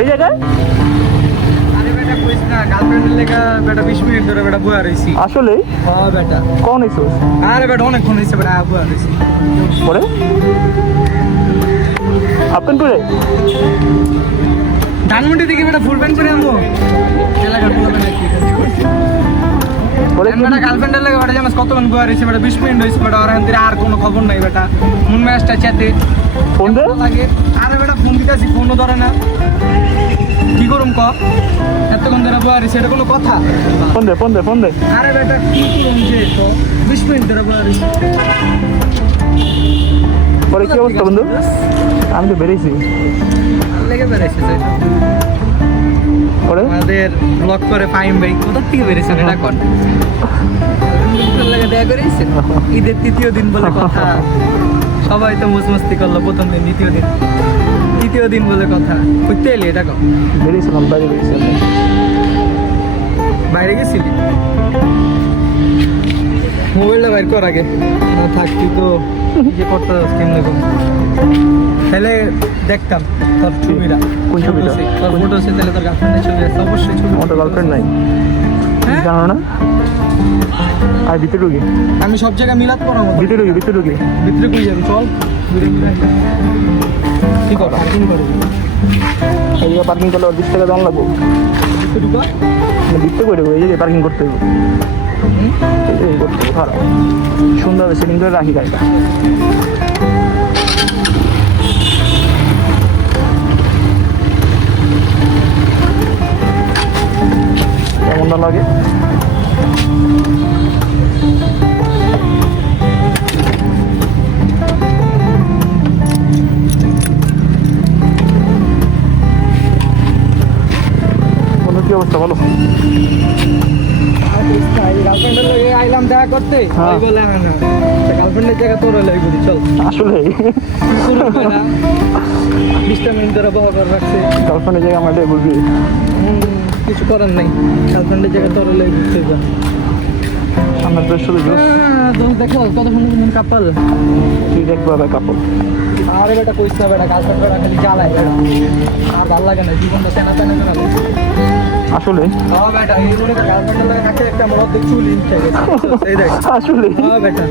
এই জায়গায় আরে বেটা কইস না গার্লফ্রেন্ডের লেগা বেটা 20 মিনিট ধরে বেটা বুয়া রইছি। আসলে হ্যাঁ বেটা কোন হইছস? আরে বেটা অনেকক্ষণ হইছে বেটা বুয়া রইছি। পরে আপন করে ধানমন্ডি থেকে বেটা ফুল প্যান্ট পরে আমো এলাকার বলবে না কি পরে বেটা গার্লফ্রেন্ডের লেগে বেটা জানাস কতক্ষণ বুয়া রইছে বেটা 20 মিনিট হইছে বেটা আর কোনো খবর নাই বেটা মন ম্যাচটা চেতে ফোন দে লাগে। আরে বেটা ফোন দিতেছি ফোনও ধরে না কি করুম ক এতক্ষণ ধরে বুয়া রইছে এটা কোনো কথা? ফোন দে আরে বেটা কি করুম যে তো 20 মিনিট ধরে বুয়া রইছে। পরে কি অবস্থা বন্ধু? আমি তো বেরিয়েছি লেগে বেড়েছে পরে আমাদের ব্লক করে ফাইম ভাই কোথা থেকে বেরিয়েছেন এটা কোন লাগে দেয়া করেছে ঈদের তৃতীয় দিন বলে কথা সবাই তো মস্তি করলো প্রথম দিন তৃতীয় দিন বলে কথা বুঝতে এলি এটা কম বেরিয়েছিলাম বাইরে বেরিয়েছিলাম বাইরে গেছিলি মোবাইলটা বাইর কর আগে না থাকতি তো ইয়ে করতে কেমনে কম তাহলে দেখতাম তোর ছবিটা কোন ছবিটা? তোর ফটো আছে তাহলে তোর গার্লফ্রেন্ডের ছবি আছে অবশ্যই ছবি আমার তো গার্লফ্রেন্ড নাই হ্যাঁ? জানো না আর ভিতরে ঢুকি আমি সব জায়গায় মিলাত করা মতো ভিতরে ঢুকি ভিতরে কই যাবি চল ঘুরে ঘুরে কি কর পার্কিং করে এই জায়গায় পার্কিং করলে 20 টাকা দাম লাগবে ভিতরে ঢুকা ভিতরে করে দেবো এই জায়গায় পার্কিং করতে হবে এই করতে হবে খারাপ সুন্দরভাবে সেটিং করে রাখি গাড়িটা কেমন না লাগে কি অবস্থা বলো? গার্লফ্রেন্ডের লগে আইলাম দেখা করতে হ্যাঁ। ওই বলে না গার্লফ্রেন্ডের জায়গা তোর হলে বলি চল আসলে 20টা মিনিট ধরে বহা করে রাখছে গার্লফ্রেন্ডের জায়গায় আমার এটাই বুঝবি কিছু করার নাই গার্লফ্রেন্ডের জায়গা তোর হলে ঘুরতে যা আমার তো শুধু জোস দোষ দেখো কত মন কাপাল তুই দেখবো আবার কাপড় আরে বেটা কইস না বেটা গার্লফ্রেন্ড বেটা খালি জ্বালায় বেটা আর ভালো লাগে না জীবনটা তেনা তেনা তেনা আসলে হ্যাঁ বেটা এই জন্য গার্লফ্রেন্ডের লাগে থাকতে একটা আমার অর্ধেক চুল ইনছে গেছে এই দেখ আসলে হ্যাঁ বেটা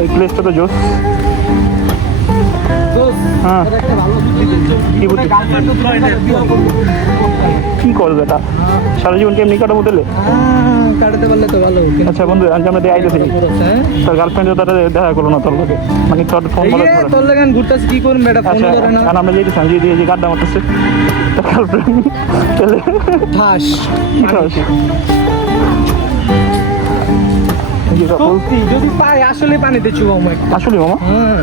এই প্লেসটা তো জোস দোস্ত হ্যাঁ। এটা একটা ভালো বুদ্ধি দিয়েছো কি বুদ্ধি? গার্লফ্রেন্ড তো বিয়ে করবে কি করবে এটা সারা জীবন কেমনি কাটাবো দিলে কাটাতে পারলে তো ভালো কিন্তু আচ্ছা বন্ধু আজ আমরা দিয়ে আইতেছি হ্যাঁ তোর গার্লফ্রেন্ডের তারা দেখা করলো না তোর লোকে মানে তোর ফোন এই বলে যে তোর লাগান ঘুরতাছ কি করুন বেটা ফোন আচ্ছা ধরে না আর আমরা যেতেছি আমি যে গাড্ডা মারতেছে তোর গার্লফ্রেন্ড তাহলে ঠাস কি খাওয়াস সত্যি যদি পাই আসলে পানিতে চুবাও আমার আসলে মামা হ্যাঁ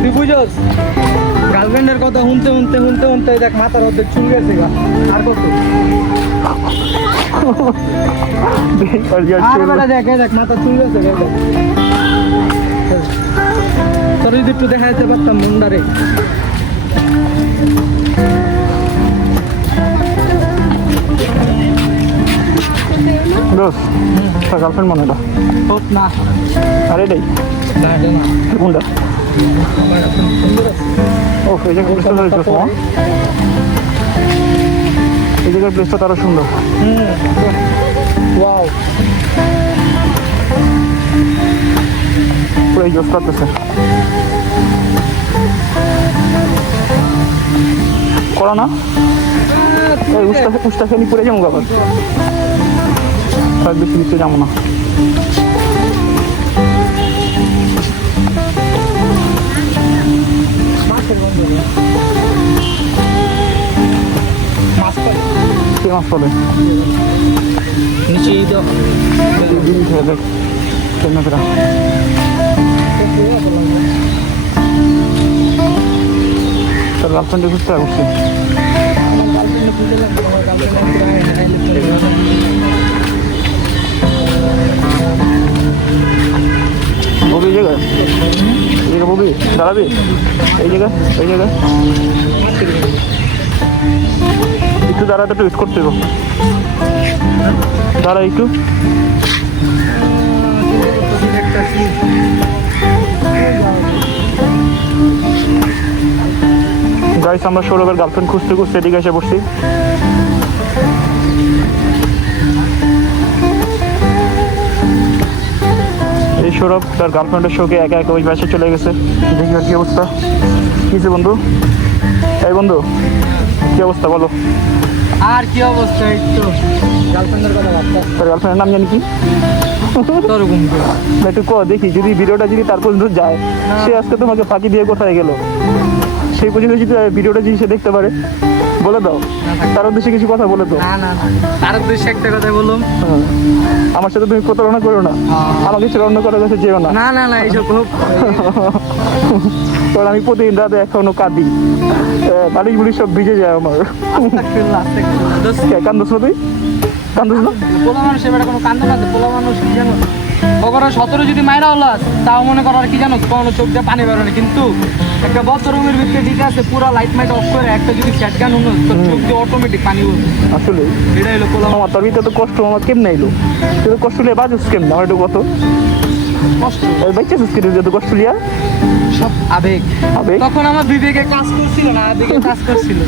তুই বুঝস গার্লফ্রেন্ডের কথা শুনতে দেখ মাথার অর্ধেক চুল গেছে গা আর কত আর বেটা দেখ মাথা চুল গেছে দেখ তোর যদি একটু দেখা যেতে পারতাম মুন্ডারে দোস তোর গার্লফ্রেন্ড মনে এটা হোক না আর এটাই না এটা না কোনটা আমার এখন সুন্দর আছে ও এই জায়গায় প্লেসটা ধরেছিস মামা এই জায়গার প্লেসটা তারও সুন্দর ওয়াও পুরো এই জোস করতেছে করা না এই উস্তা খেয়ে পড়ে যাবো আবার বেশি দিতে যাবো না কি মাছ চলে নিচে তো দিন খেয়ে দেখ কেমন ফেরা তোর গার্লফ্রেন্ডে খুঁজতে আসছি ববি এই জায়গায় ববি দাঁড়াবি এই জায়গায় একটু দাঁড়াতে একটু ওয়েট করতে হবে দাঁড়া একটু গাইস আমরা সৌরভের গার্লফ্রেন্ড খুঁজতে খুঁজতে এদিকে এসে বসছি। এই সৌরভ তার গার্লফ্রেন্ডের সঙ্গে একা একা ওই পাশে চলে গেছে। দেখি আর কি অবস্থা। কিসে বন্ধু? এই বন্ধু কি অবস্থা বলো? আর কি অবস্থা? এই তো গার্লফ্রেন্ডের কথা ভাবতা। তার গার্লফ্রেন্ডের নাম জানি কি? তোর ঘুম করে। না, একটু দেখি যদি ভিডিওটা যদি তার পর্যন্ত যায়, সে আজকে তোমাকে ফাঁকি দিয়ে কোথায় গেল, সেই পর্যন্ত যদি ভিডিওটা যদি সে দেখতে পারে, বলে দাও তার উদ্দেশ্যে কিছু কথা বলে দাও। না না না, তার উদ্দেশ্যে একটা কথা বললাম, হ্যাঁ। আমার সাথে তুমি প্রতারণা করো না, আমাকে ছেড়ে অন্য কারোর কাছে যেও না। না না না এইসব খুব কারণ আমি প্রতিদিন রাতে এখনো কাঁদি, বালিশ বুলিশ সব ভিজে যায় আমার। কান্দোস না তুই? কান্দোস না? পোলা মানুষ এবার কোনো কান্দ না, পোলা মানুষ কি জানো, ওরা 17 যদি মাইরা হলো তাও মনে করো আর কি জানো, কোনো চোখ দিয়ে পানি বেরোনে, কিন্তু একটা বদ্ধ রুমের ভিতরে ঠিক আছে পুরো লাইট মাইট অফ করে একটা যদি ফ্যাট গান উঠলো তোর চোখ দিয়ে অটোমেটিক পানি উঠবে। আসলে এটা হলো পোলা আমার তোর ভিতরে তো কষ্ট আমার কেমনে এলো? তুই তো কষ্ট লিয়ে বাজুস কেমনে? আমার একটু কত কষ্ট, বাচ্চা সুস্কির যত কষ্ট লিয়া সব আবেগ। আবেগ? তখন আমার বিবেকে কাজ করছিল না, আবেগে কাজ করছিল।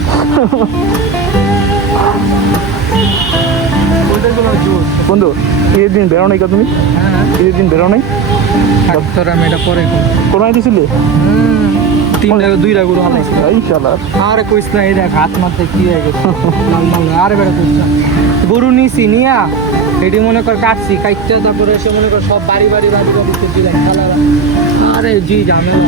ওইটা কোনো জোর। বন্ধু ঈদের দিন বেরো নাই কা তুমি? হ্যাঁ ঈদের দিন বেরো নাই? তোর আমি এটা পরে কোরবানি দিছিলে? 2টা গরু হালাইছে। এই শালা আরে কইস না, এই দেখ হাত মারতে কি হয়ে গেছে, লাল লাল। আরে বেটা কইস না, গরু নিছি নিয়া এটি মনে কর কাটছি কাটতে, তারপরে এসে মনে কর সব বাড়ি বাড়ি বাড়ি বাড়ি দিলাম খালারা। আরে জি ঝামেলা।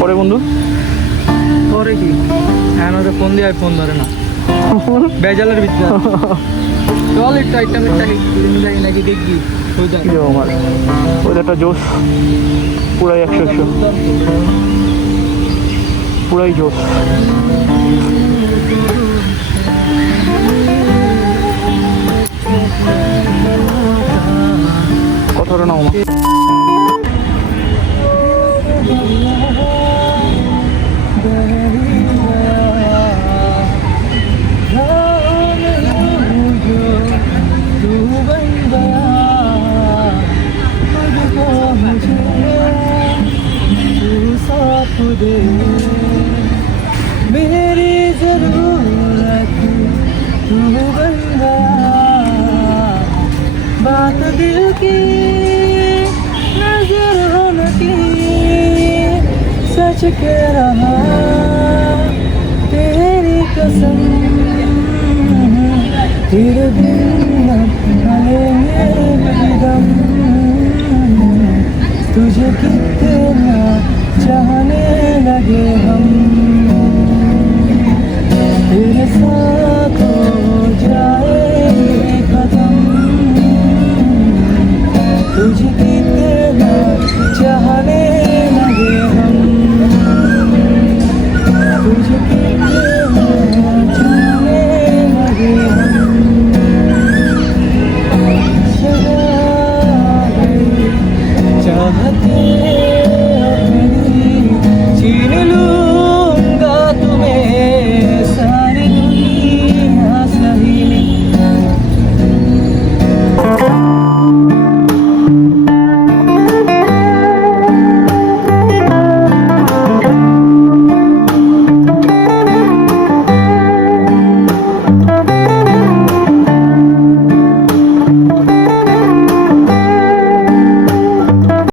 পরে বন্ধু পরে কি এখন ওদের ফোন দিয়ে ফোন ধরে না, বেজালের ভিতরে আছে। চল একটু আইটেম যাই নাকি দেখবি ওই দেখ। কি যাবো আমার ওই একটা জোশ, পুরাই 100 পুরাই জোশ। কথাটা নাও আমার। मेरी जरूरत तू बन गया, बात दिल की नजर होने की, सच कह रहा तेरी कसम, तेरे दिन लेंगे दम, तुझे कितना चाहने लगे हम, तेरे साथ